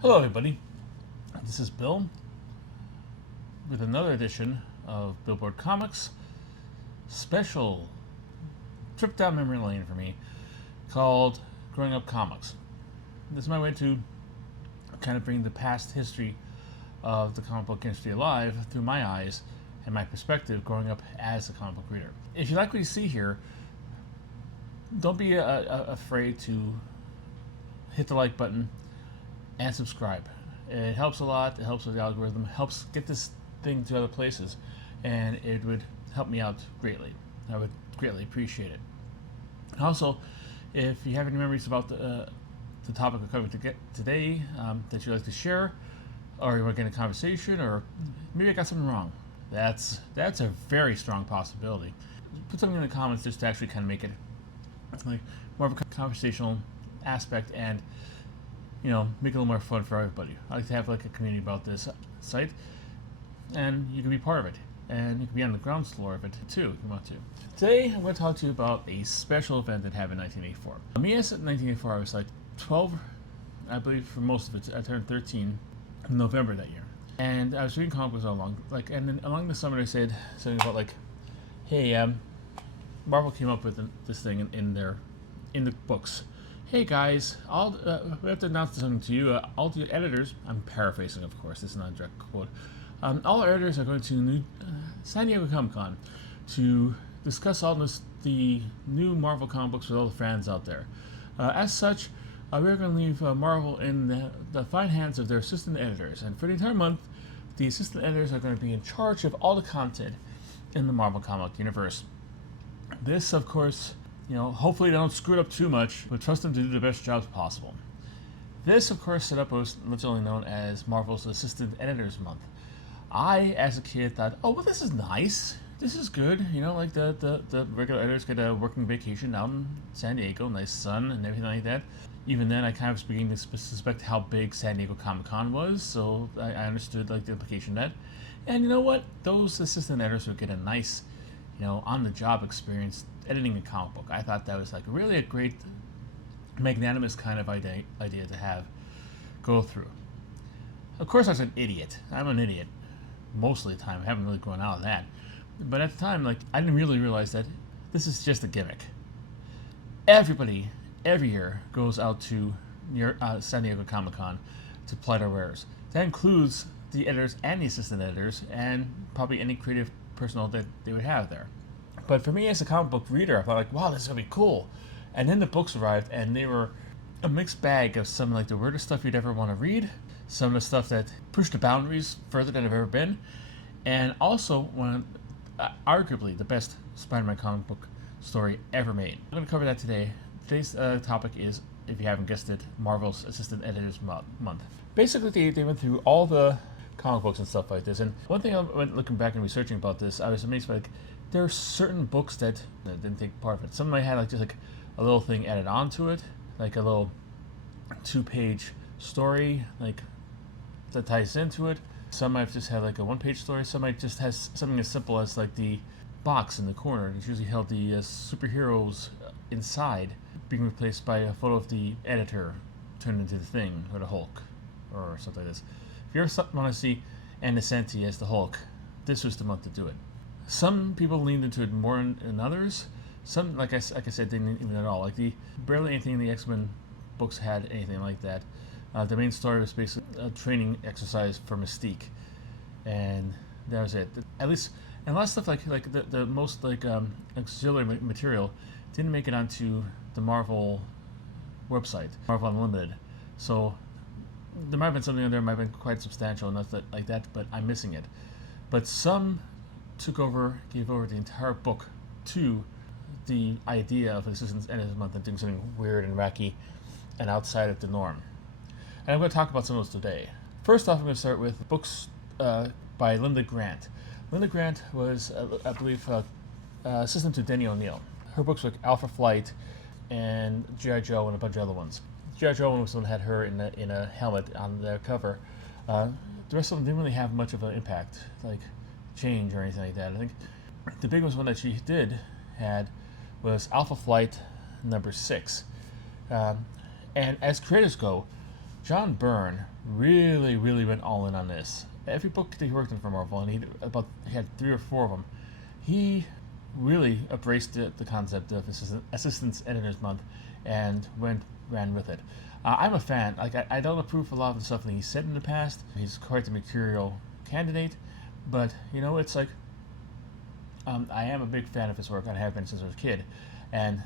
Hello, everybody. This is Bill with another edition of Billboard Comics special trip down memory lane for me called Growing Up Comics. This is my way to kind of bring the past history of the comic book industry alive through my eyes and my perspective growing up as a comic book reader. If you like what you see here, don't be afraid to hit the like button and subscribe. It helps a lot. It helps with the algorithm. It helps get this thing to other places, and it would help me out greatly. I would greatly appreciate it. Also, if you have any memories about the topic we're covering today that you'd like to share, or you want to get in a conversation, or maybe I got something wrong, that's a very strong possibility. Put something in the comments just to actually kind of make it like more of a conversational aspect and make it a little more fun for everybody. I like to have like a community about this site, and you can be part of it, and you can be on the ground floor of it too if you want to. Today, I'm going to talk to you about a special event that happened in 1984. Me, as in 1984, I was like 12, I believe, for most of it. I turned 13 in November that year, and I was reading comic books all along. And then along the summer, they said something about hey, Marvel came up with this thing in the books. Hey guys, we have to announce something to you. All the editors, I'm paraphrasing of course, this is not a direct quote, all our editors are going to San Diego Comic Con to discuss the new Marvel comic books with all the fans out there. As such, we're going to leave Marvel in the fine hands of their assistant editors, and for the entire month, the assistant editors are going to be in charge of all the content in the Marvel comic universe. This, of course, hopefully they don't screw it up too much, but trust them to do the best jobs possible. This, of course, setup was originally known as Marvel's Assistant Editors Month. I, as a kid, thought, oh, well, this is nice. This is good. Like the regular editors get a working vacation out in San Diego, nice sun and everything like that. Even then, I kind of was beginning to suspect how big San Diego Comic-Con was, so I understood the implication of that. And you know what? Those assistant editors would get a nice, on-the-job experience editing a comic book. I thought that was really a great, magnanimous kind of idea to go through. Of course, I was an idiot. I'm an idiot most of the time. I haven't really grown out of that. But at the time, I didn't really realize that this is just a gimmick. Everybody, every year, goes out to San Diego Comic-Con to ply their wares. That includes the editors and the assistant editors, and probably any creative personnel that they would have there. But for me, as a comic book reader, I thought wow, this is gonna be cool. And then the books arrived, and they were a mixed bag of some the weirdest stuff you'd ever want to read, some of the stuff that pushed the boundaries further than I've ever been, and also arguably the best Spider-Man comic book story ever made. I'm going to cover that today. Today's topic is, if you haven't guessed it, Marvel's Assistant Editors Month. Basically, they went through all the comic books and stuff like this, and one thing I went looking back and researching about this, I was amazed by there are certain books that didn't take part of it. Some might have just a little thing added onto it, like a little 2-page story that ties into it. Some might just have a 1-page story. Some might just have something as simple as the box in the corner. It's usually held the superheroes inside, being replaced by a photo of the editor turned into the Thing or the Hulk or something like this. If you ever want to see Ann Nocenti as the Hulk, this was the month to do it. Some people leaned into it more than others. Some, like I said, didn't even at all. Barely anything in the X-Men books had anything like that. The main story was basically a training exercise for Mystique, and that was it. At least, and a lot of stuff the most auxiliary material didn't make it onto the Marvel website, Marvel Unlimited. So there might have been something in there, might have been quite substantial enough like that, but I'm missing it. But some gave over the entire book to the idea of Assistant Editors Month and doing something weird and wacky and outside of the norm. And I'm going to talk about some of those today. First off, I'm going to start with books by Linda Grant. Linda Grant was, I believe, assistant to Denny O'Neil. Her books were Alpha Flight and G.I. Joe and a bunch of other ones. G.I. Joe one was the one that had her in a helmet on the cover. The rest of them didn't really have much of an impact, change or anything like that. I think the biggest one that she had was Alpha Flight number 6. And as creators go, John Byrne really went all in on this. Every book that he worked on for Marvel, and he had 3 or 4 of them, he really embraced the concept of Assistants Editors Month and ran with it. I'm a fan. Like I don't approve of a lot of the stuff that he's said in the past. He's quite the mercurial candidate, but it's like I am a big fan of his work. I have been since I was a kid, and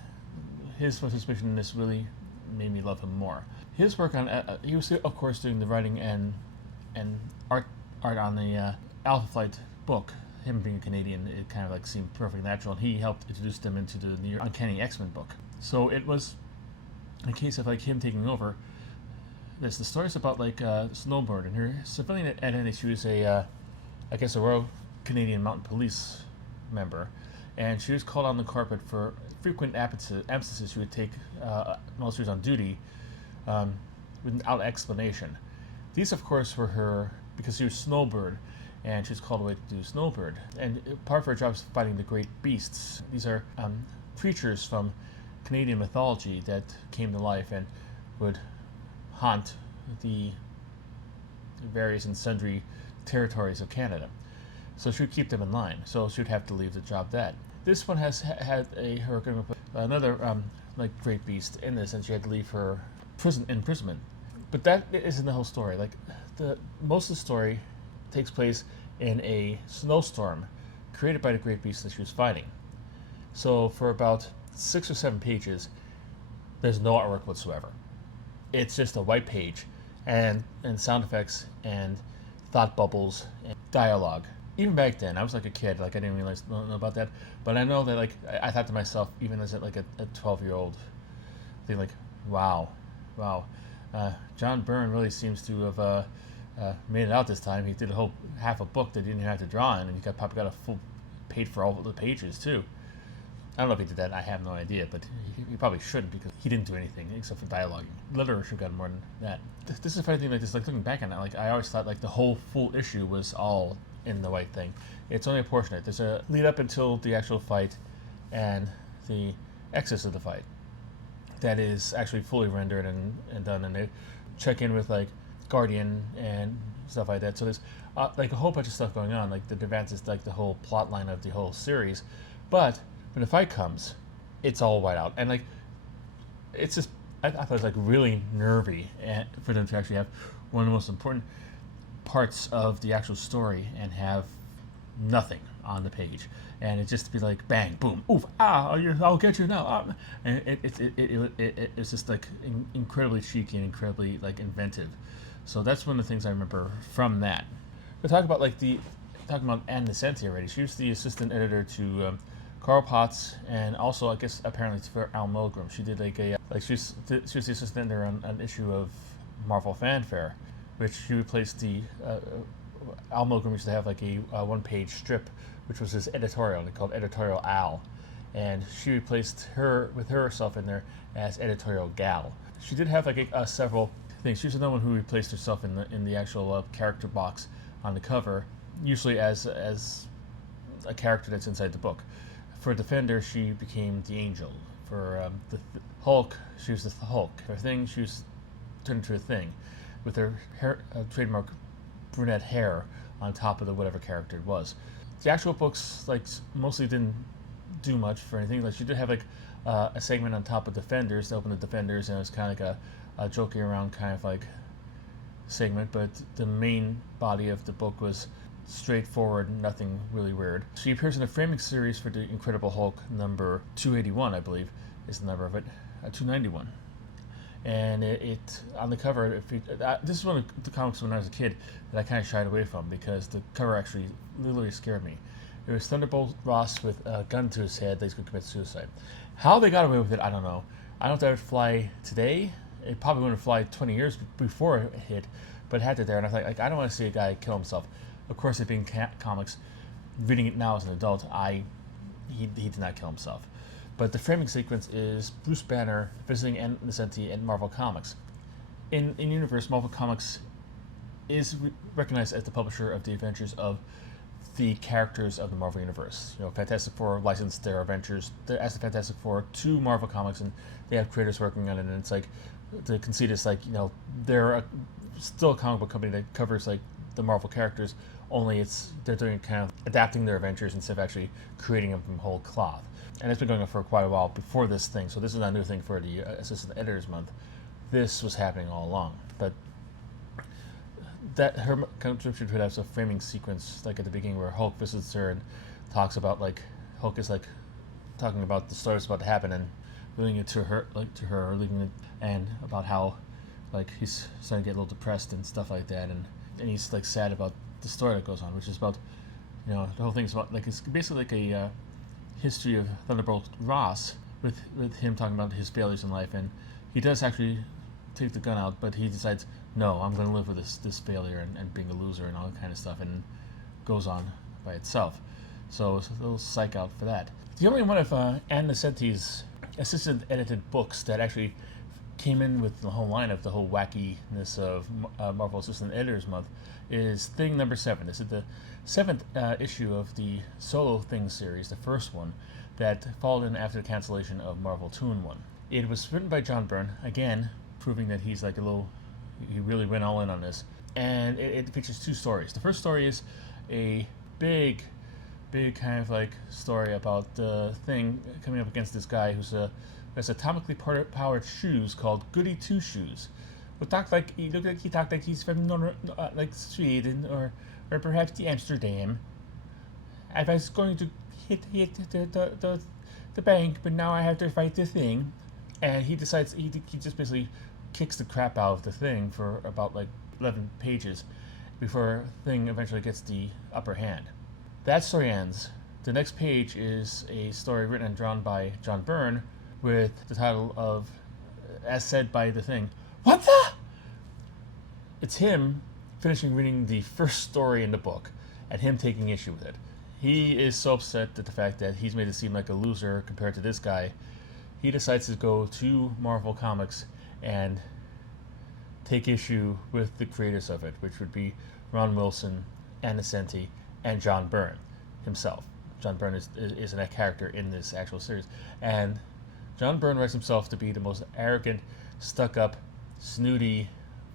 his participation in this really made me love him more. His work on he was of course doing the writing and art on the Alpha Flight book. Him being a Canadian, it kind of like seemed perfectly natural, and he helped introduce them into the New Uncanny X-Men book. So it was a case of like him taking over. The story's about like Snowbird and her civilian identity. She was a Royal Canadian Mounted Police member, and she was called on the carpet for frequent absences she would take while she was on duty without explanation. These, of course, were her because she was Snowbird, and she was called away to do Snowbird. And part of her job is fighting the great beasts. These are creatures from Canadian mythology that came to life and would haunt the various and sundry territories of Canada. So she would keep them in line. So she would have to leave the job that. This one had another like great beast in this, and she had to leave her imprisonment. But that isn't the whole story. Like most of the story takes place in a snowstorm created by the great beast that she was fighting. So for about 6 or 7 pages, there's no artwork whatsoever. It's just a white page and sound effects and thought bubbles and dialogue. Even back then, I was like a kid, like I didn't realize know about that. But I know that like I thought to myself, even as like a 12-year-old, thing like, wow, John Byrne really seems to have made it out this time. He did half a book that he didn't even have to draw in, and he probably got a full paid for all the pages too. I don't know if he did that. I have no idea, but he probably shouldn't because he didn't do anything except for dialoguing. Literature should have gotten more than that. This is a funny thing like this. Like looking back on it, like I always thought like the whole full issue was all in the white thing. It's only a portion of it. There's a lead up until the actual fight and the excess of the fight that is actually fully rendered and done, and they check in with like Guardian and stuff like that. So there's like a whole bunch of stuff going on. Like the advances, like the whole plot line of the whole series, but when the fight comes, it's all white out, and like it's just I thought it was like really nervy for them to actually have one of the most important parts of the actual story and have nothing on the page, and it just be like bang, boom, oof, I'll get you now, and it's just like incredibly cheeky and incredibly like inventive. So that's one of the things I remember from that. We're talking about Ann Nesenti already. She was the assistant editor to Carl Potts, and also I guess apparently for Al Milgrom. She did she was the assistant editor on an issue of Marvel Fanfare, which she replaced the Al Milgrom used to have like a one-page strip, which was his editorial, and called Editorial Al, and she replaced her with herself in there as Editorial Gal. She did have like several things. She was another one who replaced herself in the actual character box on the cover, usually as a character that's inside the book. For Defender, she became the Angel. For the Hulk, she was the Hulk. For Thing, she was turned into a Thing, with her hair, trademark brunette hair on top of the whatever character it was. The actual books like mostly didn't do much for anything. Like she did have like a segment on top of Defenders to open the Defenders, and it was kind of like a joking around kind of like segment. But the main body of the book was straightforward, nothing really weird. She appears in a framing series for the Incredible Hulk number 281, I believe, is the number of it, 291. And it on the cover, this is one of the comics when I was a kid that I kind of shied away from because the cover actually literally scared me. It was Thunderbolt Ross with a gun to his head that he's going to commit suicide. How they got away with it, I don't know. I don't know if that would fly today. It probably wouldn't fly 20 years before it hit, but it had to there. And I thought, like, I don't want to see a guy kill himself. Of course, it being comics, reading it now as an adult, he did not kill himself. But the framing sequence is Bruce Banner visiting Ann Nesenti at Marvel Comics. In universe, Marvel Comics is recognized as the publisher of the adventures of the characters of the Marvel Universe. You know, Fantastic Four licensed their adventures as the Fantastic Four to Marvel Comics, and they have creators working on it. And it's like the conceit is like, they're still a comic book company that covers like the Marvel characters, only they're doing kind of adapting their adventures instead of actually creating them from whole cloth. And it's been going on for quite a while before this thing, so this is not a new thing for the Assistant Editors Month. This was happening all along, but that her contribution to that a framing sequence, like at the beginning where Hulk visits her and talks about like Hulk is like talking about the story that's about to happen and leaving it to her, or leaving it, and about how like he's starting to get a little depressed and stuff like that, and he's like sad about the story that goes on, which is about, the whole thing's about like, it's basically like a history of Thunderbolt Ross with him talking about his failures in life, and he does actually take the gun out, but he decides, no, I'm going to live with this failure and being a loser and all that kind of stuff, and goes on by itself. So it's a little psych out for that. The only one of Ann Nocenti's assistant edited books that actually came in with the whole line of the whole wackiness of Marvel Assistant Editors Month is Thing number 7. This is the 7th issue of the Solo Thing series, the first one, that followed in after the cancellation of Marvel 2-in-1. It was written by John Byrne, again, proving that he's like he really went all in on this. And it features 2 stories. The first story is a big kind of like story about the Thing coming up against this guy who's has atomically powered shoes called Goody Two Shoes. He looked like he's from like Sweden or perhaps the Amsterdam. I was going to hit the bank, but now I have to fight the Thing. And he decides he just basically kicks the crap out of the Thing for about like 11 pages before Thing eventually gets the upper hand. That story ends. The next page is a story written and drawn by John Byrne with the title of As Said by the Thing. What the? It's him finishing reading the first story in the book and him taking issue with it. He is so upset at the fact that he's made it seem like a loser compared to this guy. He decides to go to Marvel Comics and take issue with the creators of it, which would be Ron Wilson, Ann Nocenti, and John Byrne himself. John Byrne is a character in this actual series. And John Byrne writes himself to be the most arrogant, stuck-up, snooty,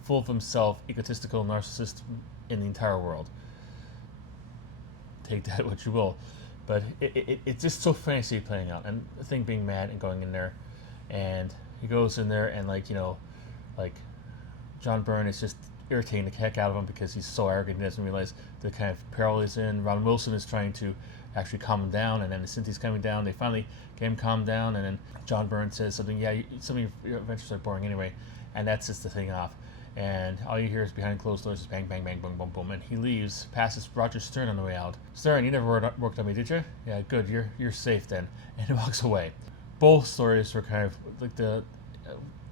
full of himself, egotistical narcissist in the entire world. Take that what you will. But it's just so fancy playing out. And the Thing being mad and going in there. And he goes in there and like John Byrne is just irritating the heck out of him because he's so arrogant he doesn't realize the kind of peril he's in. Ron Wilson is trying to actually calm him down, and then Cynthia's coming down. They finally get him calmed down, and then John Byrne says something, some of your adventures are boring anyway, and that sets the Thing off. And all you hear is behind closed doors is bang, bang, bang, boom, boom, boom, and he leaves, passes Roger Stern on the way out. Stern, you never worked on me, did you? Yeah, good, you're safe then. And he walks away. Both stories were kind of like the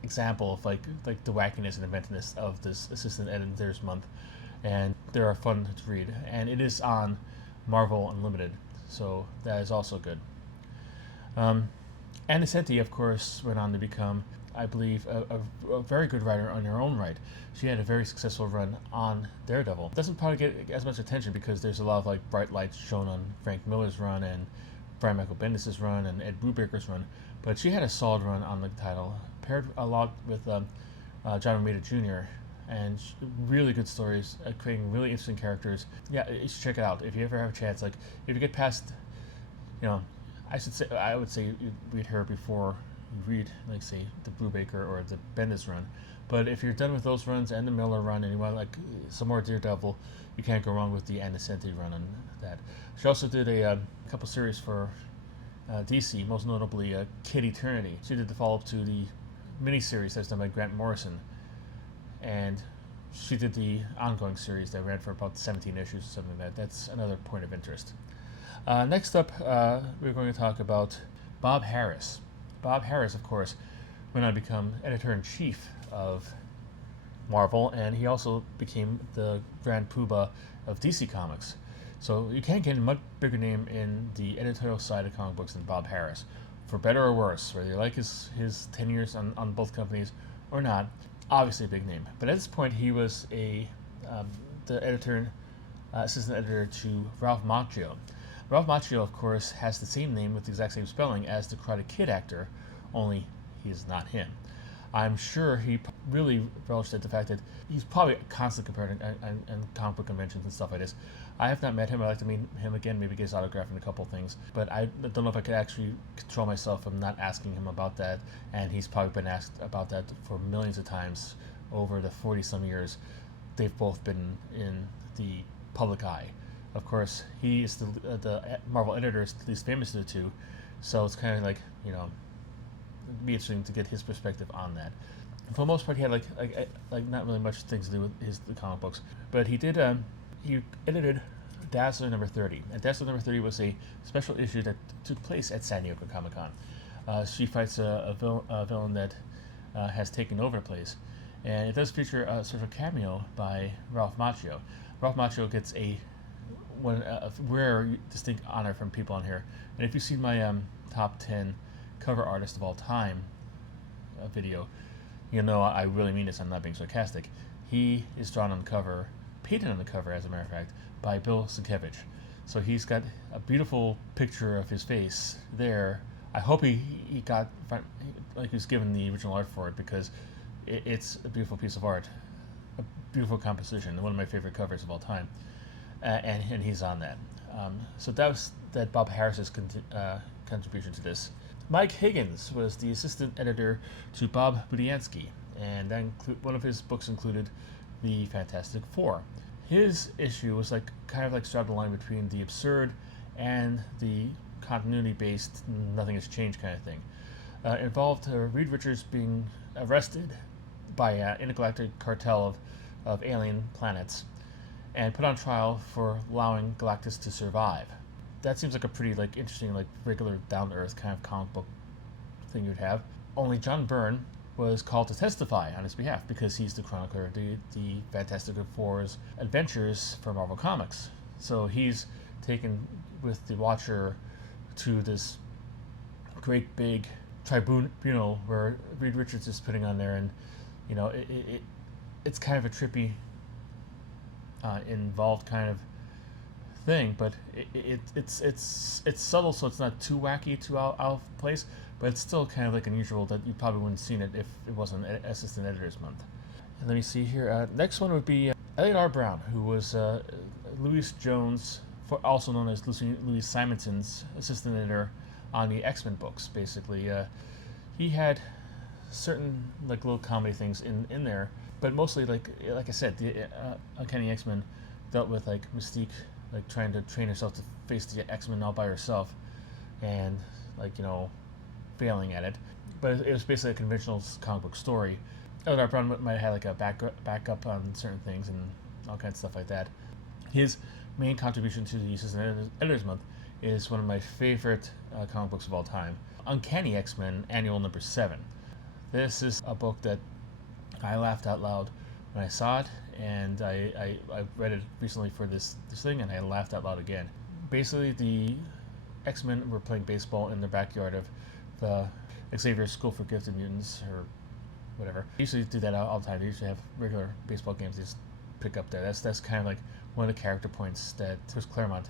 example of like the wackiness and inventiveness of this Assistant Editors Month, and they are fun to read. And it is on Marvel Unlimited, so that is also good. Ann Nocenti, of course, went on to become, I believe, a very good writer on her own right. She had a very successful run on Daredevil. Doesn't probably get as much attention because there's a lot of like bright lights shown on Frank Miller's run and Brian Michael Bendis' run and Ed Brubaker's run, but she had a solid run on the title, paired a lot with John Romita Jr., and really good stories, creating really interesting characters. Yeah, you should check it out if you ever have a chance. Like, if you get past, I would say you read her before you read, like, say, the Brubaker or the Bendis run. But if you're done with those runs and the Miller run and you want like some more Daredevil, you can't go wrong with the Ann Nocenti run on that. She also did a couple series for DC, most notably Kid Eternity. She did the follow-up to the miniseries that's done by Grant Morrison, and she did the ongoing series that ran for about 17 issues or something like that. That's another point of interest. Next up, we're going to talk about Bob Harras. Bob Harras, of course, went on to become editor-in-chief of Marvel, and he also became the Grand Poobah of DC Comics. So you can't get a much bigger name in the editorial side of comic books than Bob Harras, for better or worse, whether you like his 10 years on both companies or not. Obviously a big name. But at this point, he was the editor, assistant editor to Ralph Macchio. Ralph Macchio, of course, has the same name with the exact same spelling as the Karate Kid actor, only he is not him. I'm sure he really relished at the fact that he's probably constantly compared in comic book conventions and stuff like this. I have not met him. I'd like to meet him again, maybe get his autograph and a couple things. But I don't know if I could actually control myself from not asking him about that. And he's probably been asked about that for millions of times over the 40-some years they've both been in the public eye. Of course, he is the Marvel editor is least famous of the two, so it's kind of like, it'd be interesting to get his perspective on that. For the most part, he had like not really much things to do with the comic books, but he did he edited Dazzler number 30, and Dazzler number 30 was a special issue that took place at San Diego Comic-Con. She fights a villain that has taken over the place, and it does feature a sort of cameo by Ralph Macchio. Ralph Macchio gets a rare, distinct honor from people on here. And if you've seen my top 10 cover artist of all time video, you know I really mean this. I'm not being sarcastic. He is drawn on the cover, painted on the cover, as a matter of fact, by Bill Sienkiewicz. So he's got a beautiful picture of his face there. I hope he got like he was given the original art for it, because it's a beautiful piece of art, a beautiful composition, one of my favorite covers of all time, and he's on that. So that was Bob Harris's contribution to this. Mike Higgins was the assistant editor to Bob Budiansky, and one of his books included the Fantastic Four. His issue was kind of straddled the line between the absurd and the continuity-based, nothing has changed kind of thing. Involved Reed Richards being arrested by an intergalactic cartel of alien planets and put on trial for allowing Galactus to survive. That seems like a pretty interesting, regular down-to-earth kind of comic book thing you'd have. Only John Byrne was called to testify on his behalf, because he's the chronicler of the Fantastic Four's adventures for Marvel Comics. So he's taken with the Watcher to this great big tribunal where Reed Richards is putting on there, and it's kind of a trippy, involved kind of thing, but it's subtle, so it's not too wacky, too out of place, but it's still kind of unusual that you probably wouldn't have seen it if it wasn't Assistant Editors Month. And let me see here. Next one would be Elliot R. Brown, who was Louis Jones, also known as Louis Simonson's assistant editor on the X-Men books. Basically, he had certain little comedy things in there, but mostly like I said, the Uncanny X-Men dealt with Mystique trying to train herself to face the X-Men all by herself, and failing at it. But it was basically a conventional comic book story. Elliot R. Brown might have had a backup on certain things and all kinds of stuff like that. His main contribution to the Assistant Editors Month is one of my favorite comic books of all time, Uncanny X-Men Annual Number 7. This is a book that I laughed out loud when I saw it, and I read it recently for this thing, and I laughed out loud again. Basically, the X-Men were playing baseball in the backyard of the Xavier School for Gifted Mutants, or whatever. They usually do that all the time. They usually have regular baseball games they just pick up there. That's kind of one of the character points that Chris Claremont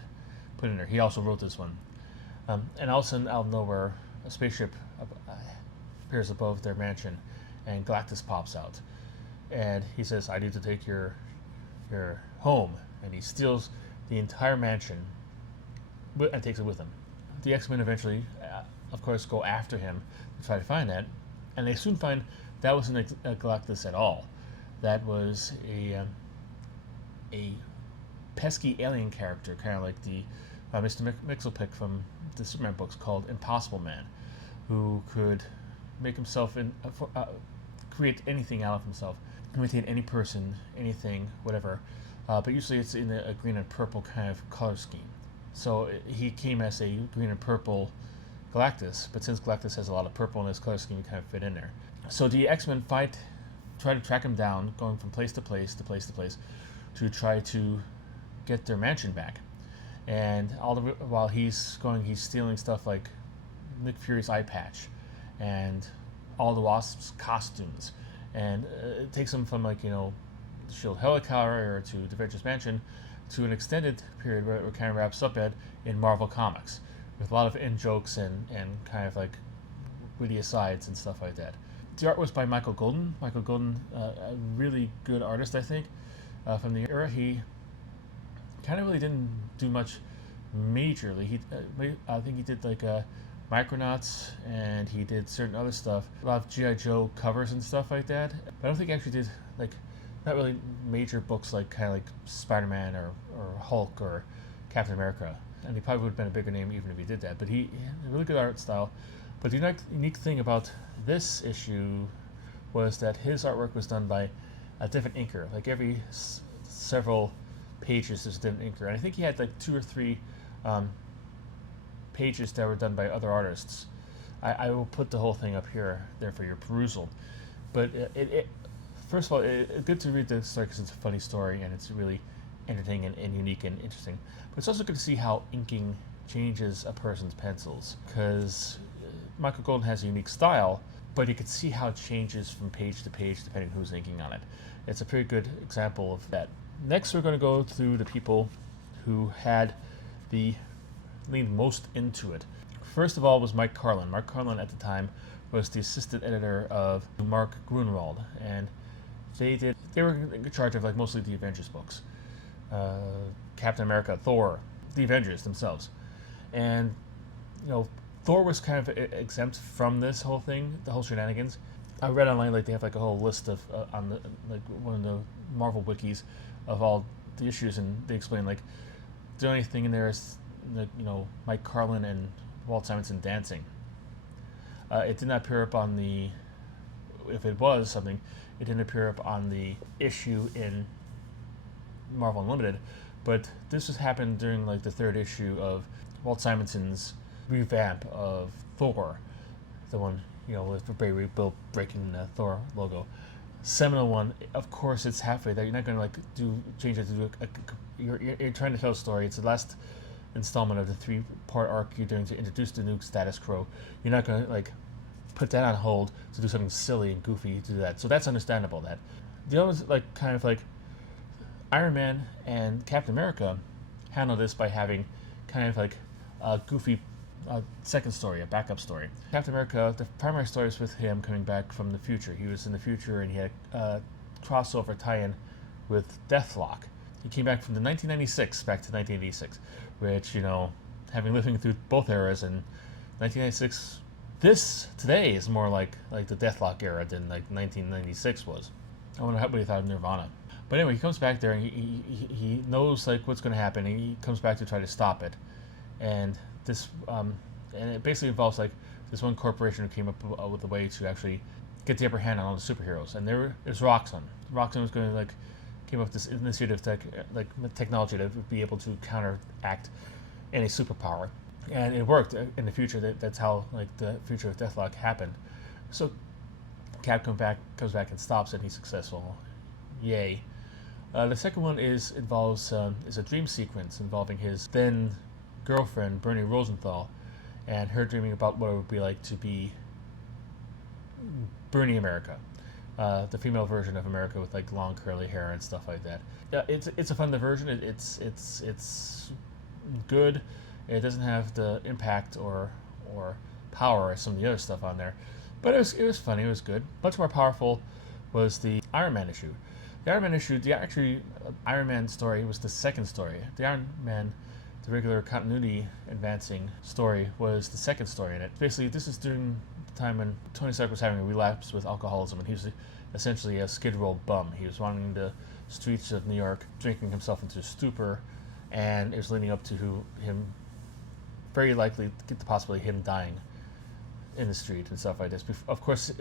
put in there. He also wrote this one. And all of a sudden, out of nowhere, a spaceship appears above their mansion, and Galactus pops out. And he says, "I need to take your home." And he steals the entire mansion and takes it with him. The X-Men eventually, of course, go after him to try to find that, and they soon find that wasn't a Galactus at all. That was a pesky alien character, kind of like the Mr. Mxyzptlk from the Superman books, called Impossible Man, who could make himself create anything out of himself, imitate any person, anything, whatever. But usually it's in a green and purple kind of color scheme. So he came as a green and purple Galactus, but since Galactus has a lot of purple in his color scheme, he kind of fit in there. So the X-Men try to track him down, going from place to place to place to place, to try to get their mansion back. And while he's stealing stuff like Nick Fury's eye patch and all the Wasp's costumes, and it takes him from the Shield helicarrier to the Avengers Mansion to an extended period where it kind of wraps up in Marvel Comics, with a lot of in jokes and kind of witty asides and stuff like that. The art was by Michael Golden. Michael Golden, a really good artist, I think, from the era. He kind of really didn't do much majorly. I think he did like Micronauts, and he did certain other stuff, a lot of GI Joe covers and stuff like that. But I don't think he actually did like not really major books like kind of like Spider-Man or Hulk or Captain America. And he probably would have been a bigger name even if he did that. But he had a really good art style. But the unique thing about this issue was that his artwork was done by a different inker. Like every several pages, there's a different inker. And I think he had like 2 or 3 pages that were done by other artists. I will put the whole thing up here there for your perusal. But first of all, it's good to read the story because it's a funny story and it's really entertaining and unique and interesting. But it's also good to see how inking changes a person's pencils, because Michael Golden has a unique style, but you can see how it changes from page to page depending on who's inking on it. It's a pretty good example of that. Next, we're going to go through the people who had leaned most into it. First of all was Mike Carlin. Mark Carlin at the time was the assistant editor of Mark Gruenwald, and they were in charge of like mostly the Avengers books, Captain America, Thor, the Avengers themselves, and Thor was kind of exempt from this whole thing, the whole shenanigans. I read online like they have like a whole list of on the like one of the Marvel wikis of all the issues, and they explain like the only thing in there is Mike Carlin and Walt Simonson dancing. It did not appear up on the, if it was something, it didn't appear up on the issue in Marvel Unlimited, but this has happened during like the 3rd issue of Walt Simonson's revamp of Thor, the one with Barry Bill breaking the Thor logo. Seminal one, of course, it's halfway there. You're not going to like change it to do you're trying to tell a story. It's the last installment of the 3-part arc you're doing to introduce the new status quo. You're not going to like put that on hold to do something silly and goofy to do that. So that's understandable. That the other ones, like kind of like Iron Man and Captain America, handle this by having kind of like a goofy second story, a backup story. Captain America, the primary story is with him coming back from the future. He was in the future and he had a crossover tie-in with Deathlock. He came back from the 1996 back to 1986, which, having living through both eras, in 1996, this today is more like the Deathlock era than like 1996 was. I wonder what he thought of Nirvana. But anyway, he comes back there and he knows like what's going to happen, and he comes back to try to stop it. And this and it basically involves like this one corporation who came up with a way to actually get the upper hand on all the superheroes. And there's Roxxon. Roxxon was going to like came up with this initiative technology that would be able to counteract any superpower, and it worked in the future. That's how like the future of Deathlock happened. So Cap comes back and stops it, and he's successful. Yay. The second one is a dream sequence involving his then girlfriend Bernie Rosenthal, and her dreaming about what it would be like to be Bernie America, the female version of America with like long curly hair and stuff like that. It's a fun diversion. It's good. It doesn't have the impact or power as some of the other stuff on there, but it was funny. It was good. Much more powerful was the Iron Man issue. The Iron Man issue, Iron Man story was the second story. The Iron Man, the regular continuity advancing story, was the second story in it. Basically, this is during the time when Tony Stark was having a relapse with alcoholism, and he was essentially a Skid Row bum. He was wandering the streets of New York, drinking himself into a stupor, and it was leading up to him very likely get the possibility of him dying in the street and stuff like this. Of course,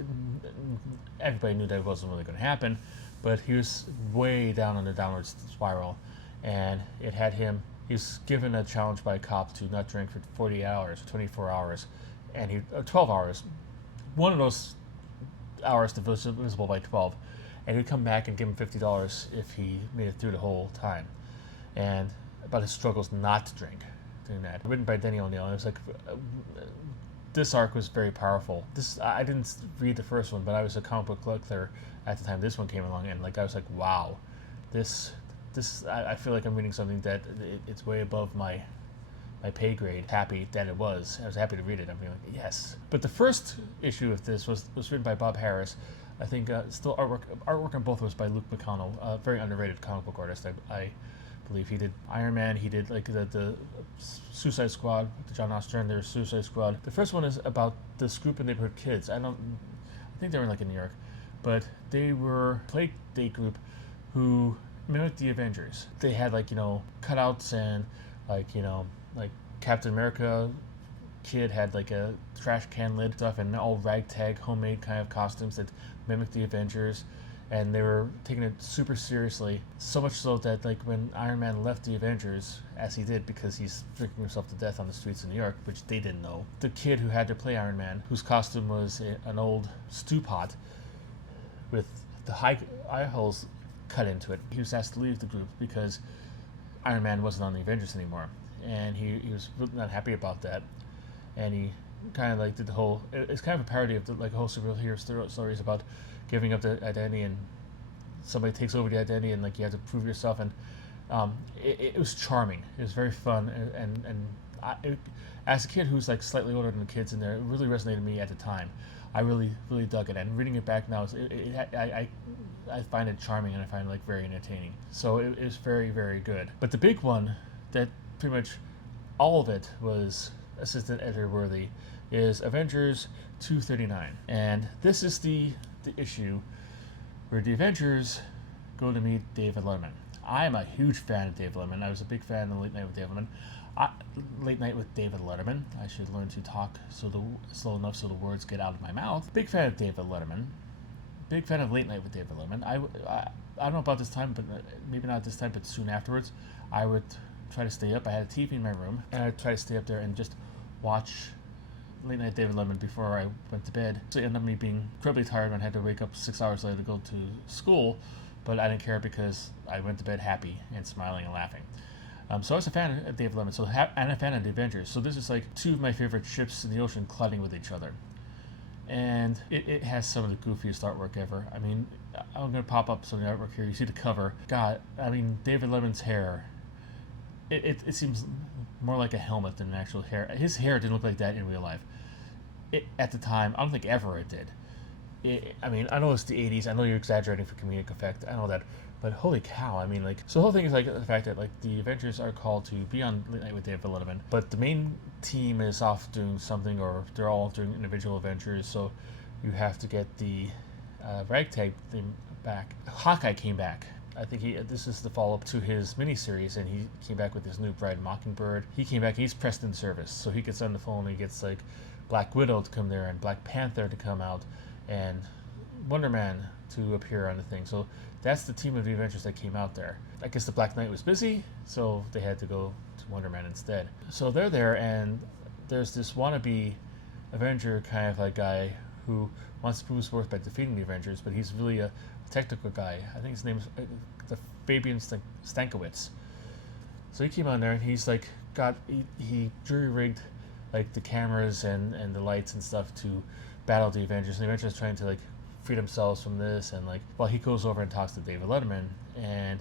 everybody knew that it wasn't really going to happen, but he was way down on the downward spiral, and it had him. He was given a challenge by a cop to not drink for 40 hours, 24 hours, and 12 hours. One of those hours divisible by 12, and he'd come back and give him $50 if he made it through the whole time. And about his struggles not to drink doing that. Written by Denny O'Neil. It was like this arc was very powerful. I didn't read the first one, but I was a comic book collector at the time this one came along, and like I was like, wow, this I feel like I'm reading something that it's way above my my pay grade. Happy that it was. I was happy to read it. I'm like, yes. But the first issue of this was written by Bob Harris. I think still artwork on both was by Luke McConnell, a very underrated comic book artist. I believe he did Iron Man. He did like the Suicide Squad, the John Ostrander, their Suicide Squad. The first one is about this group of neighborhood kids. I think they were like in New York, but they were a play date group who mimicked the Avengers. They had like cutouts and like like Captain America kid had like a trash can lid stuff and all ragtag homemade kind of costumes that mimicked the Avengers, and they were taking it super seriously, so much so that like when Iron Man left the Avengers, as he did because he's drinking himself to death on the streets of New York, which they didn't know, the kid who had to play Iron Man, whose costume was an old stew pot with the high eye holes cut into it, he was asked to leave the group because Iron Man wasn't on the Avengers anymore, and he was really not happy about that, and he kind of like did the whole, it's kind of a parody of the like whole superhero stories about giving up the identity and somebody takes over the identity and like you have to prove yourself, and it was charming. It was very fun, and as a kid who's like slightly older than the kids in there, it really resonated with me at the time. I really dug it, and reading it back now, I find it charming and I find it like very entertaining. So it was very good. But the big one that pretty much all of it was assistant editor worthy is Avengers 239, and this is the issue where the Avengers go to meet David Letterman. I am a huge fan of David Letterman. I was a big fan of Late Night with David Letterman. I should learn to talk slow enough so the words get out of my mouth. Big fan of David Letterman. Big fan of Late Night with David Letterman. I don't know about this time, but maybe not this time, but soon afterwards, I would try to stay up. I had a TV in my room, and I'd try to stay up there and just watch Late Night David Letterman before I went to bed. So it ended up me being incredibly tired when I had to wake up 6 hours later to go to school, but I didn't care because I went to bed happy and smiling and laughing. So I was a fan of David Letterman, and a fan of the Avengers. So this is like two of my favorite ships in the ocean colliding with each other. And it has some of the goofiest artwork ever. I mean, I'm going to pop up some of the artwork here. You see the cover. God, I mean, David Letterman's hair, it seems more like a helmet than an actual hair. His hair didn't look like that in real life. At the time, I don't think ever it did. I mean, I know it's the 80s. I know you're exaggerating for comedic effect. I know that. But holy cow, I mean, like, so the whole thing is like the fact that like the Avengers are called to be on Late Night with David Letterman, but the main team is off doing something, or they're all doing individual adventures, so you have to get the ragtag thing back. Hawkeye came back. I think this is the follow-up to his miniseries, and he came back with his new Bride Mockingbird. He came back, he's pressed in service, so he gets on the phone, and he gets like Black Widow to come there, and Black Panther to come out, and Wonder Man to appear on the thing. So that's the team of the Avengers that came out there. I guess the Black Knight was busy, so they had to go to Wonder Man instead. So they're there, and there's this wannabe Avenger kind of like guy who wants to prove his worth by defeating the Avengers, but he's really a technical guy. I think his name is the Fabian Stankiewicz. So he came on there, and he's like he jury-rigged like the cameras and the lights and stuff to battle the Avengers. And the Avengers trying to like free themselves from this, and like, well, he goes over and talks to David Letterman, and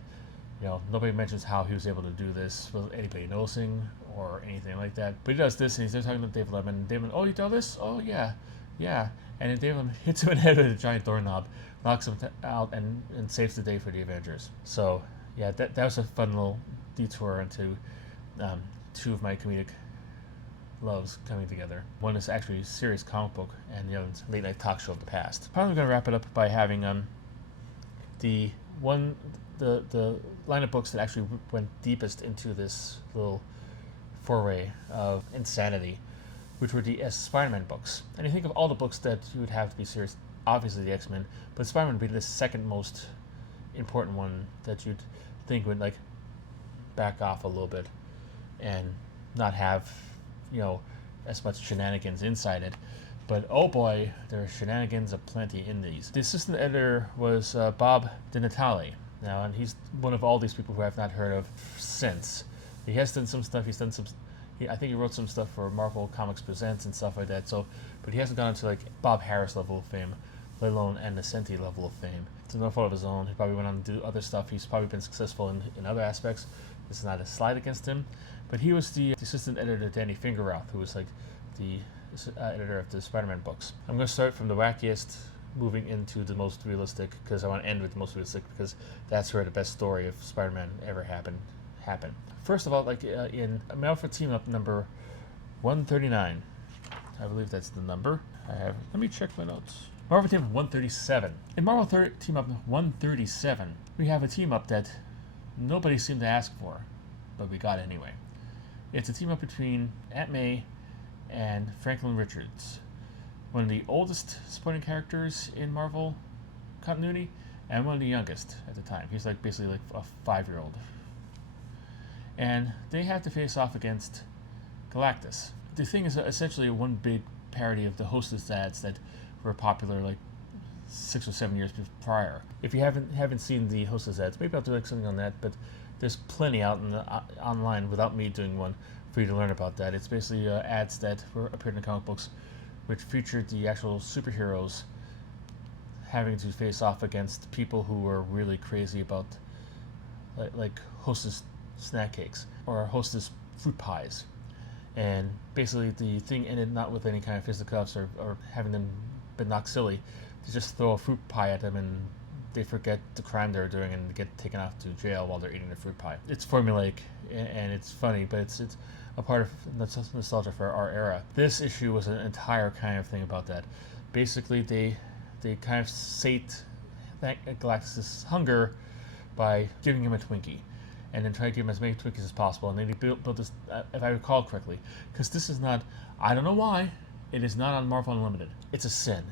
nobody mentions how he was able to do this with anybody noticing or anything like that. But he does this, and he's there talking to David Letterman, and David, oh, you do this? Oh, yeah. And then David Letterman hits him in the head with a giant doorknob, knocks him out, and saves the day for the Avengers. So, yeah, that was a fun little detour into two of my comedic loves coming together. One is actually a serious comic book, and the other is late night talk show of the past. Probably going to wrap it up by having the line of books that actually went deepest into this little foray of insanity, which were the Spider-Man books. And you think of all the books that you would have to be serious, obviously the X-Men, but Spider-Man would be the second most important one that you'd think would like back off a little bit and not have as much shenanigans inside it. But oh boy, there are shenanigans aplenty in these. The assistant editor was Bob DiNatale. Now, and he's one of all these people who I've not heard of since. He has done some stuff. I think he wrote some stuff for Marvel Comics Presents and stuff like that. So, but he hasn't gone into like Bob Harris level of fame, let alone Ann Nocenti level of fame. It's no fault of his own. He probably went on to do other stuff. He's probably been successful in other aspects. This is not a slight against him, but he was the assistant editor to Danny Fingeroth, who was like the editor of the Spider-Man books. I'm going to start from the wackiest, moving into the most realistic, because I want to end with the most realistic, because that's where the best story of Spider-Man ever happened. First of all, like in Marvel Team Up number 139, I believe that's the number. Let me check my notes. Marvel Team Up 137. In Marvel Team Up 137, we have a team up that nobody seemed to ask for, but we got anyway. It's a team up between Aunt May and Franklin Richards, one of the oldest supporting characters in Marvel continuity, and one of the youngest at the time. He's like basically like a 5-year-old. And they have to face off against Galactus. The thing is essentially one big parody of the Hostess ads that were popular like 6 or 7 years prior. If you haven't seen the Hostess ads, maybe I'll do like something on that, but there's plenty out in the, online without me doing one for you to learn about that. It's basically ads that appeared in the comic books which featured the actual superheroes having to face off against people who were really crazy about like Hostess snack cakes or Hostess fruit pies. And basically the thing ended not with any kind of fisticuffs or having them been knocked silly. They just throw a fruit pie at them and they forget the crime they're doing and get taken off to jail while they're eating the fruit pie. It's formulaic and it's funny, but it's a part of nostalgia for our era. This issue was an entire kind of thing about that. Basically, they kind of sate Galactus' hunger by giving him a Twinkie, and then try to give him as many Twinkies as possible. And they built this, if I recall correctly, because this is not, I don't know why, it is not on Marvel Unlimited. It's a sin.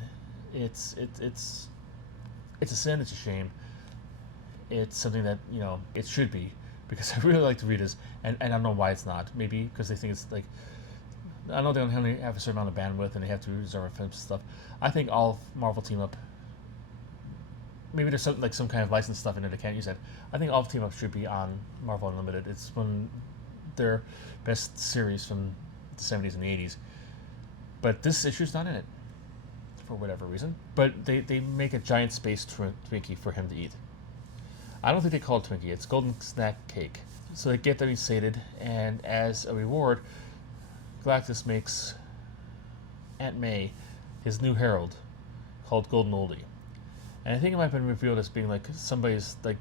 It's a sin. It's a shame. It's something that it should be, because I really like to read this, and I don't know why it's not. Maybe because they think it's like, I know they only have a certain amount of bandwidth and they have to reserve it for stuff. I think all Marvel Team Up, maybe there's some kind of licensed stuff in it they can't use it. I think all of Team Up should be on Marvel Unlimited. It's one of their best series from the 70s and the 80s. But this issue's not in it, for whatever reason. But they make a giant space Twinkie for him to eat. I don't think they call it Twinkie, it's Golden Snack Cake. So they get them sated, and as a reward, Galactus makes Aunt May his new herald, called Golden Oldie. And I think it might have been revealed as being like somebody's like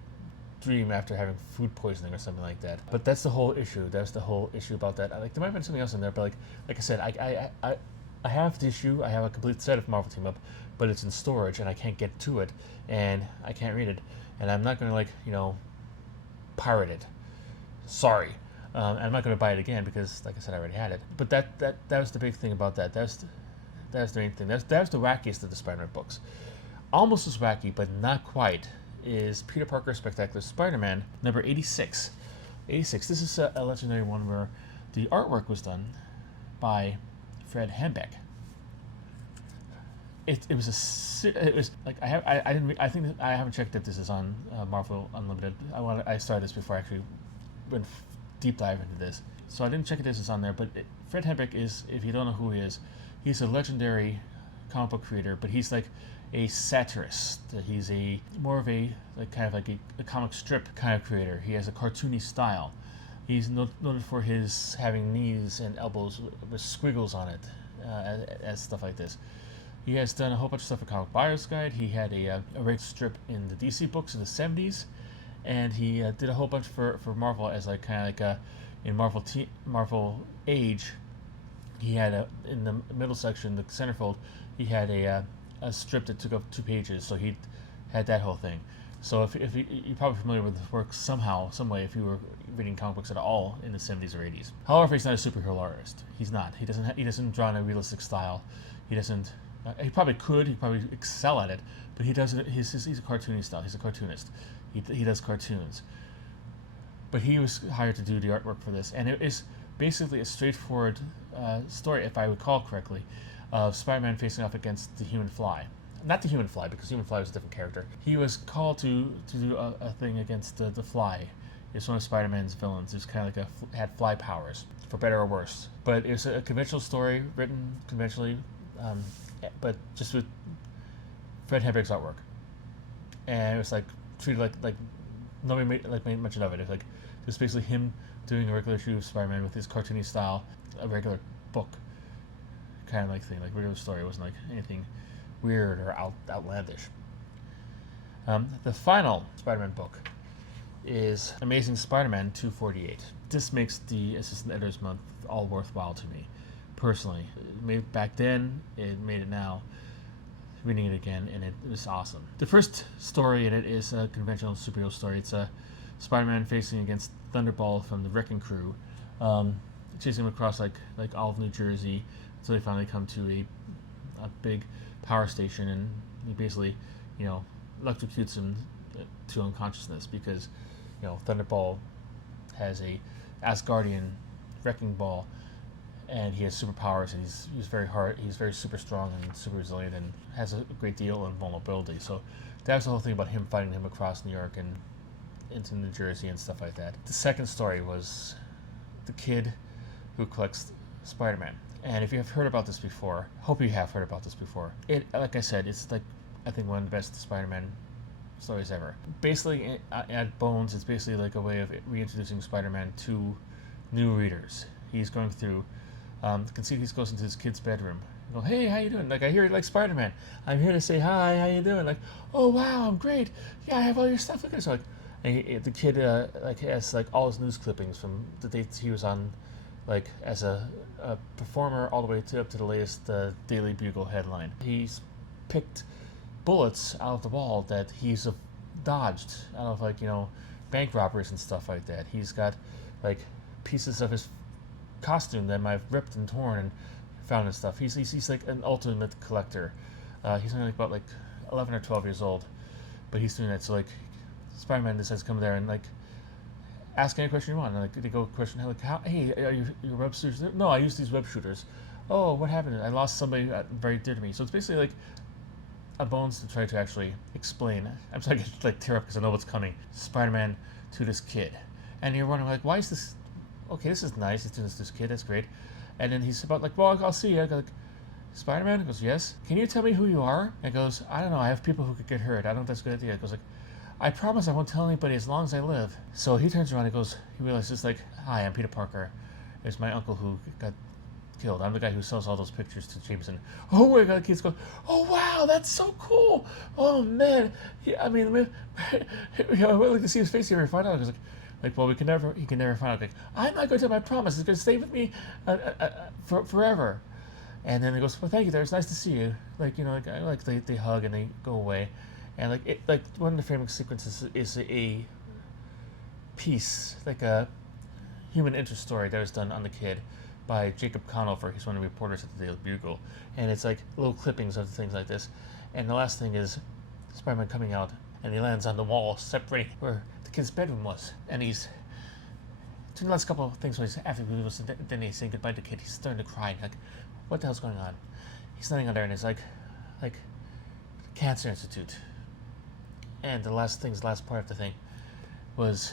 dream after having food poisoning or something like that. But that's the whole issue. That's the whole issue about that. Like there might have been something else in there, but like I said, I have the issue. I have a complete set of Marvel Team Up, but it's in storage and I can't get to it, and I can't read it, and I'm not going to pirate it. Sorry. I'm not going to buy it again because, like I said, I already had it. But that was the big thing about that. That's the main thing. That's the wackiest of the Spider-Man books. Almost as wacky, but not quite, is Peter Parker Spectacular Spider-Man number 86. 86. This is a legendary one where the artwork was done by Fred Hembeck. It was like I think I haven't checked if this is on Marvel Unlimited. I started this before I actually went deep dive into this, so I didn't check if this is on there. But Fred Hembeck is, if you don't know who he is, he's a legendary comic book creator, but he's like a satirist. He's more of a comic strip kind of creator. He has a cartoony style. He's noted for his having knees and elbows with squiggles on it, as stuff like this. He has done a whole bunch of stuff for Comic Buyer's Guide. He had a great strip in the DC books in the 70s, and he did a whole bunch for Marvel as in Marvel Age. He had in the middle section, the centerfold, he had a strip that took up 2 pages, so he had that whole thing. So if you're probably familiar with his work somehow, some way, if you were reading comic books at all in the 70s or 80s. However, he's not a superhero artist. He's not. He doesn't draw in a realistic style. He doesn't. He probably could. He probably excel at it, but he doesn't. He's a cartoony style. He's a cartoonist. He does cartoons. But he was hired to do the artwork for this, and it is basically a straightforward story, if I recall correctly, of Spider-Man facing off against the Human Fly. Not the Human Fly, because Human Fly was a different character. He was called to do a thing against the Fly. It's one of Spider-Man's villains. It's kind of had fly powers, for better or worse. But it's a conventional story, written conventionally, but just with Fred Hembeck's artwork. And it was treated like nobody made much of it. It's like just basically him doing a regular issue of Spider-Man with his cartoony style, a regular book kind of like thing, like regular story. It wasn't like anything weird or outlandish. The final Spider-Man book is Amazing Spider-Man 248. This makes the Assistant Editor's Month all worthwhile to me, personally. It made it back then, it made it now. Reading it again, and it was awesome. The first story in it is a conventional superhero story. It's a Spider-Man facing against Thunderball from the Wrecking Crew, chasing him across like all of New Jersey until they finally come to a big power station, and he basically, electrocutes him to unconsciousness because, Thunderball has a Asgardian wrecking ball, and he has superpowers, and he's very super strong and super resilient, and has a great deal of vulnerability. So that's the whole thing about him fighting him across New York and into New Jersey and stuff like that. The second story was the kid who collects Spider-Man. And if you have heard about this before, hope you have heard about this before. It, like I said, it's like, I think, one of the best Spider-Man stories ever. Basically, at Bones, it's basically like a way of reintroducing Spider-Man to new readers. He's going through, you can see he goes into his kid's bedroom. Go, hey, how you doing? Like, I hear you like Spider-Man. I'm here to say hi. How you doing? Like, oh wow, I'm great. Yeah, I have all your stuff. Look at this. Like, and the kid has like all his news clippings from the dates he was on, like as a performer, all the way up to the latest Daily Bugle headline. He's picked bullets out of the wall that he's dodged out of bank robberies and stuff like that. He's got like pieces of his costume that might have ripped and torn and found and stuff. He's like an ultimate collector. He's only about 11 or 12 years old, but he's doing that. So Spider-Man decides to come there and ask any question you want. And, they go question hey, are you web shooters? No, I use these web shooters. Oh, what happened? I lost somebody very dear to me. So it's basically a Bones to try to actually explain. I'm sorry, I get tear up because I know what's coming. Spider-Man to this kid, and you're wondering why is this? Okay, this is nice. He's doing this to this kid. That's great. And then he's about well, I'll see you. I go Spider-Man? He goes, yes. Can you tell me who you are? And goes, I don't know. I have people who could get hurt. I don't know if that's a good idea. He goes I promise I won't tell anybody as long as I live. So he turns around and he realizes hi, I'm Peter Parker. It's my uncle who got killed. I'm the guy who sells all those pictures to Jameson. Oh my God, kids go, oh wow, that's so cool. Oh man, I mean, I'd like to see his face here and find out. Well, he can never find out. I'm not going to tell him, I promise. He's going to stay with me forever. And then he goes, well, thank you, there. It's nice to see you. They hug and they go away. And one of the famous sequences is a piece, a human interest story that was done on the kid by Jacob Conover. He's one of the reporters at the Daily Bugle. And it's little clippings of things like this. And the last thing is Spider-Man coming out, and he lands on the wall separating where the kid's bedroom was. And he's doing the last couple of things after he was then he's saying goodbye to the kid. He's starting to cry. What the hell's going on? He's standing on there and it's like Cancer Institute. And the last part of the thing was,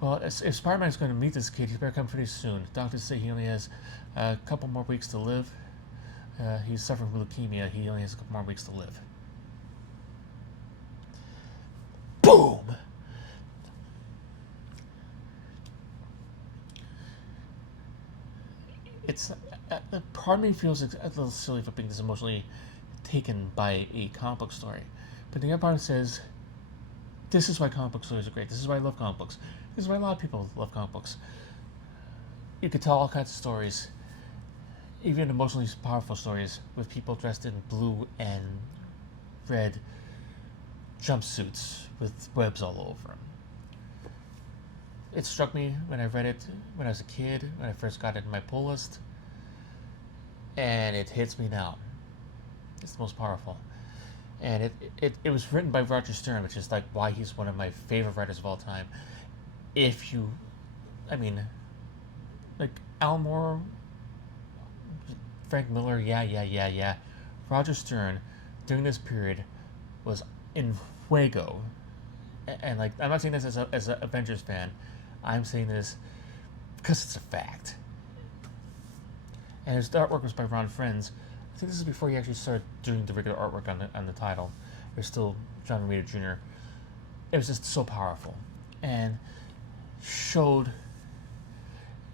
well, if Spider-Man's going to meet this kid, he better come pretty soon. Doctors say he only has a couple more weeks to live. He's suffering from leukemia. He only has a couple more weeks to live. Boom! It's part of me feels a little silly for being this emotionally taken by a comic book story, but the other part says, this is why comic book stories are great. This is why I love comic books. This is why a lot of people love comic books. You could tell all kinds of stories, even emotionally powerful stories, with people dressed in blue and red jumpsuits with webs all over them. It struck me when I read it when I was a kid, when I first got it in my pull list, and it hits me now. It's the most powerful. And it was written by Roger Stern, which is why he's one of my favorite writers of all time. Alan Moore, Frank Miller, yeah. Roger Stern, during this period, was in fuego. And I'm not saying this as an Avengers fan. I'm saying this because it's a fact. And his artwork was by Ron Frenz. I think this is before he actually started doing the regular artwork on the title. There's still John Romita Jr. it was just so powerful, and showed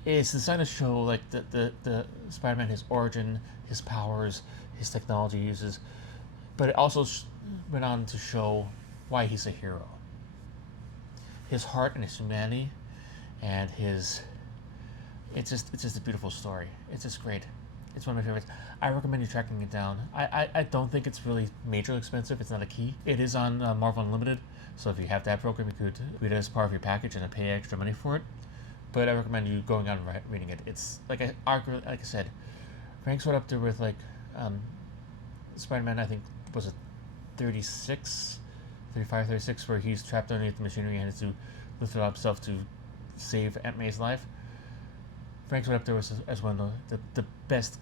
it's designed to show like the Spider-Man, his origin, his powers, his technology uses, but it also went on to show why he's a hero. His heart and his humanity, and his it's just a beautiful story. It's just great. It's one of my favorites. I recommend you tracking it down. I don't think it's really majorly expensive. It's not a key. It is on Marvel Unlimited, so if you have that program, you could read it as part of your package and pay extra money for it. But I recommend you going out and reading it. It's like I said, ranks right up there with like Spider-Man. I think was it 36, 35, 36, where he's trapped underneath the machinery and has to lift it up himself to save Aunt May's life. Ranks right up there as one of the best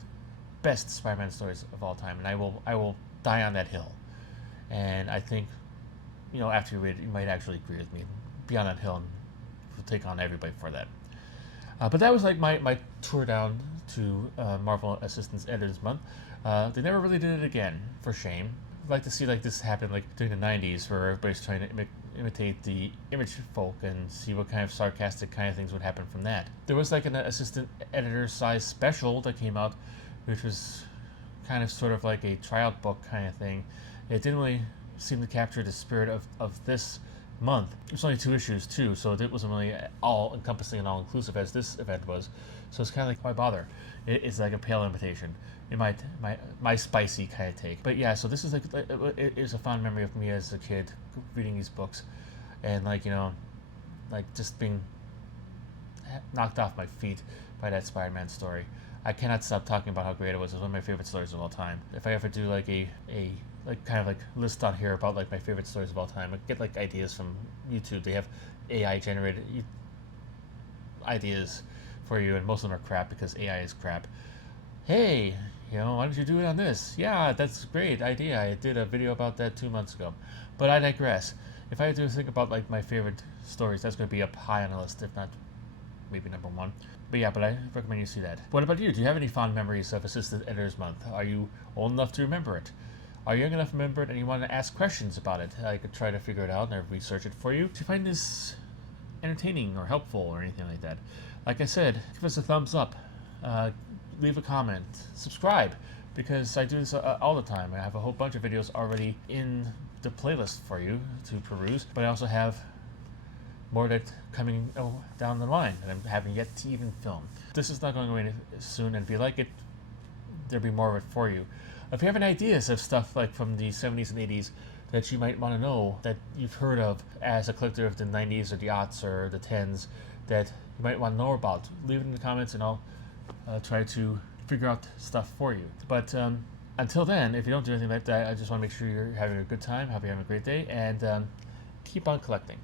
Spider-Man stories of all time, and I will die on that hill. And I think, after you read it, you might actually agree with me. Be on that hill and take on everybody for that. But that was like my tour down to Marvel Assistance Editors Month. They never really did it again, for shame. I'd like to see like this happen like during the 90s, where everybody's trying to imitate the Image folk and see what kind of sarcastic kind of things would happen from that. There was like an assistant editor size special that came out, which was kind of sort of like a tryout book kind of thing. It didn't really seem to capture the spirit of this month. It was only 2 issues too, so it wasn't really all encompassing and all inclusive as this event was. So it's kind of like, why bother? It's like a pale imitation. In my spicy kind of take. But yeah, so this is like it is a fond memory of me as a kid reading these books, and like just being knocked off my feet by that Spider-Man story. I cannot stop talking about how great it was. It's one of my favorite stories of all time. If I ever do like a kind of like list on here about like my favorite stories of all time, I get like ideas from YouTube. They have AI generated ideas for you, and most of them are crap because AI is crap. Hey, why don't you do it on this? Yeah, that's a great idea. I did a video about that 2 months ago. But I digress. If I do think about like my favorite stories, that's going to be up high on the list, if not maybe number 1. But yeah, but I recommend you see that. What about you? Do you have any fond memories of Assistant Editors Month? Are you old enough to remember it? Are you young enough to remember it and you want to ask questions about it? I could try to figure it out and research it for you. Do you find this entertaining or helpful or anything like that? Like I said, give us a thumbs up. Leave a comment, subscribe, because I do this all the time. I have a whole bunch of videos already in the playlist for you to peruse, but I also have more that coming down the line that I haven't yet to even film. This is not going away soon, and if you like it, there'll be more of it for you. If you have any ideas of stuff like from the 70s and 80s that you might want to know, that you've heard of as a collector of the 90s or the aughts or the 10s, that you might want to know about, leave it in the comments and I'll try to figure out stuff for you. But until then, if you don't do anything like that, I just want to make sure you're having a good time, hope you're having a great day, and keep on collecting.